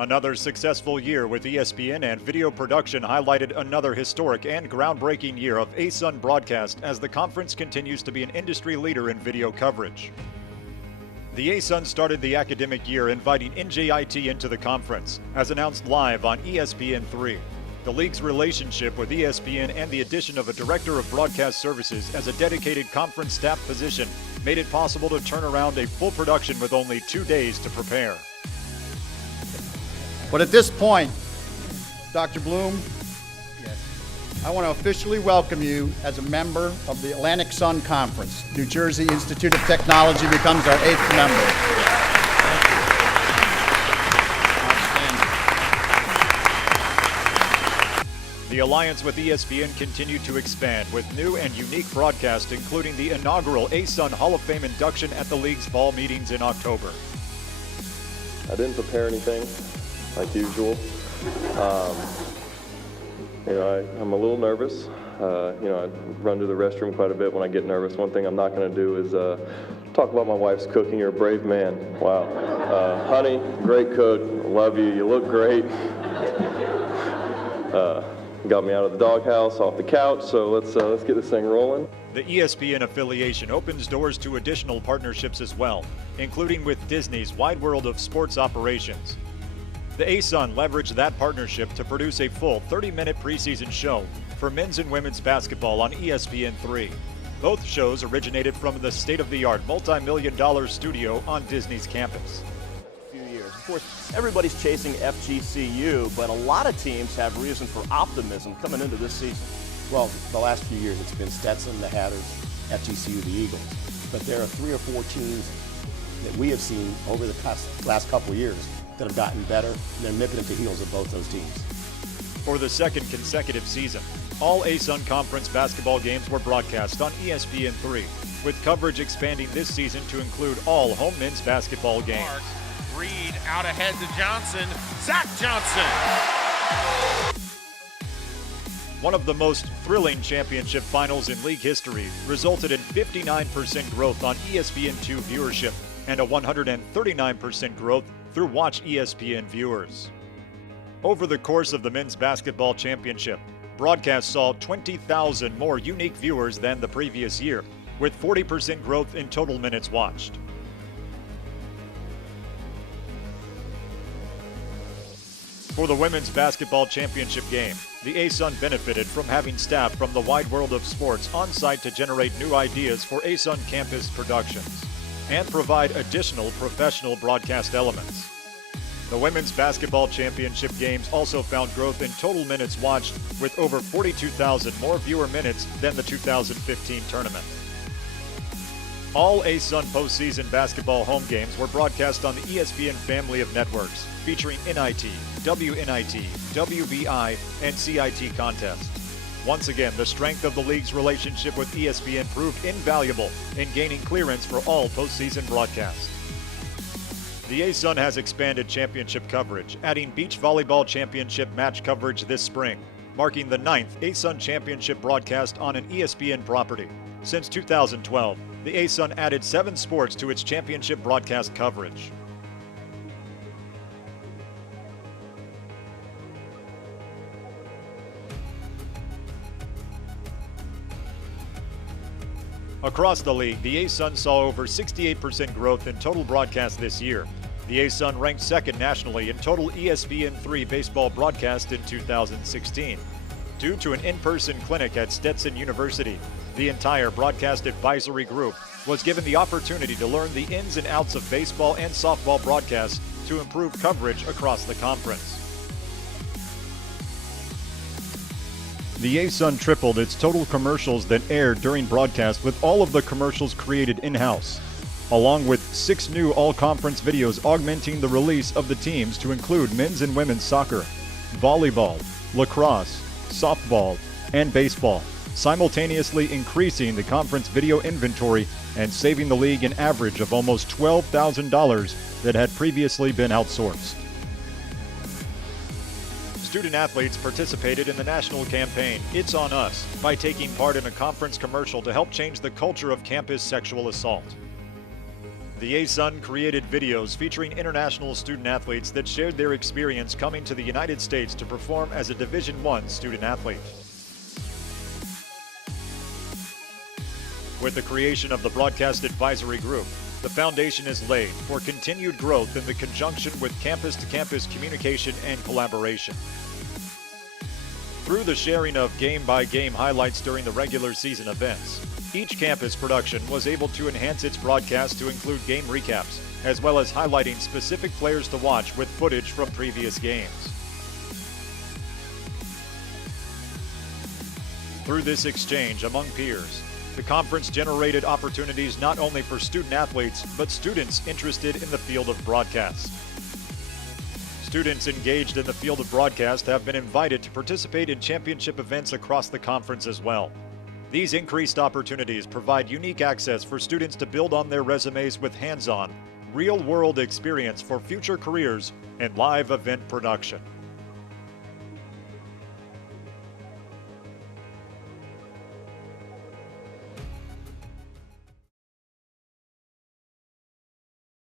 Another successful year with ESPN and video production highlighted another historic and groundbreaking year of ASUN broadcast as the conference continues to be an industry leader in video coverage. The ASUN started the academic year inviting NJIT into the conference, as announced live on ESPN3. The league's relationship with ESPN and the addition of a director of broadcast services as a dedicated conference staff position made it possible to turn around a full production with only 2 days to prepare. But at this point, Dr. Bloom, I want to officially welcome you as a member of the Atlantic Sun Conference. New Jersey Institute of Technology becomes our 8th member. The alliance with ESPN continued to expand with new and unique broadcasts, including the inaugural ASUN Hall of Fame induction at the league's fall meetings in October. I didn't prepare anything, like usual. I'm a little nervous. I run to the restroom quite a bit when I get nervous. One thing I'm not going to do is talk about my wife's cooking. You're a brave man. Wow. Honey, great cook. Love you. You look great. Got me out of the doghouse, off the couch, so let's get this thing rolling. The ESPN affiliation opens doors to additional partnerships as well, including with Disney's Wide World of Sports Operations. The ASUN leveraged that partnership to produce a full 30-minute preseason show for men's and women's basketball on ESPN3. Both shows originated from the state-of-the-art multi-million-dollar studio on Disney's campus. Of course, everybody's chasing FGCU, but a lot of teams have reason for optimism coming into this season. Well, the last few years it's been Stetson, the Hatters, FGCU, the Eagles. But there are 3 or 4 teams that we have seen over the last couple of years that have gotten better, and they're nipping at the heels of both those teams. For the second consecutive season, all ASUN Conference basketball games were broadcast on ESPN3, with coverage expanding this season to include all home men's basketball games. Reed out ahead to Johnson. Zach Johnson. One of the most thrilling championship finals in league history resulted in 59% growth on ESPN2 viewership and a 139% growth through Watch ESPN viewers. Over the course of the men's basketball championship, broadcast saw 20,000 more unique viewers than the previous year, with 40% growth in total minutes watched. For the women's basketball championship game, the ASUN benefited from having staff from the wide world of sports on site to generate new ideas for ASUN campus productions and provide additional professional broadcast elements. The women's basketball championship games also found growth in total minutes watched, with over 42,000 more viewer minutes than the 2015 tournament. All ASUN postseason basketball home games were broadcast on the ESPN family of networks, featuring NIT, WNIT, WBI, and CIT contests. Once again, the strength of the league's relationship with ESPN proved invaluable in gaining clearance for all postseason broadcasts. The ASUN has expanded championship coverage, adding beach volleyball championship match coverage this spring, marking the 9th ASUN championship broadcast on an ESPN property. Since 2012, the ASUN added 7 sports to its championship broadcast coverage. Across the league, the ASUN saw over 68% growth in total broadcast this year. The ASUN ranked 2nd nationally in total ESPN3 baseball broadcast in 2016. Due to an in-person clinic at Stetson University, the entire broadcast advisory group was given the opportunity to learn the ins and outs of baseball and softball broadcasts to improve coverage across the conference. The ASUN tripled its total commercials that aired during broadcast, with all of the commercials created in-house, along with 6 new all-conference videos augmenting the release of the teams to include men's and women's soccer, volleyball, lacrosse, softball, and baseball, simultaneously increasing the conference video inventory and saving the league an average of almost $12,000 that had previously been outsourced. Student athletes participated in the national campaign, It's On Us, by taking part in a conference commercial to help change the culture of campus sexual assault. The ASUN created videos featuring international student athletes that shared their experience coming to the United States to perform as a Division I student athlete. With the creation of the Broadcast Advisory Group, the foundation is laid for continued growth in the conjunction with campus-to-campus communication and collaboration. Through the sharing of game-by-game highlights during the regular season events, each campus production was able to enhance its broadcast to include game recaps, as well as highlighting specific players to watch with footage from previous games. Through this exchange among peers, the conference generated opportunities not only for student athletes, but students interested in the field of broadcast. Students engaged in the field of broadcast have been invited to participate in championship events across the conference as well. These increased opportunities provide unique access for students to build on their resumes with hands-on, real-world experience for future careers in live event production.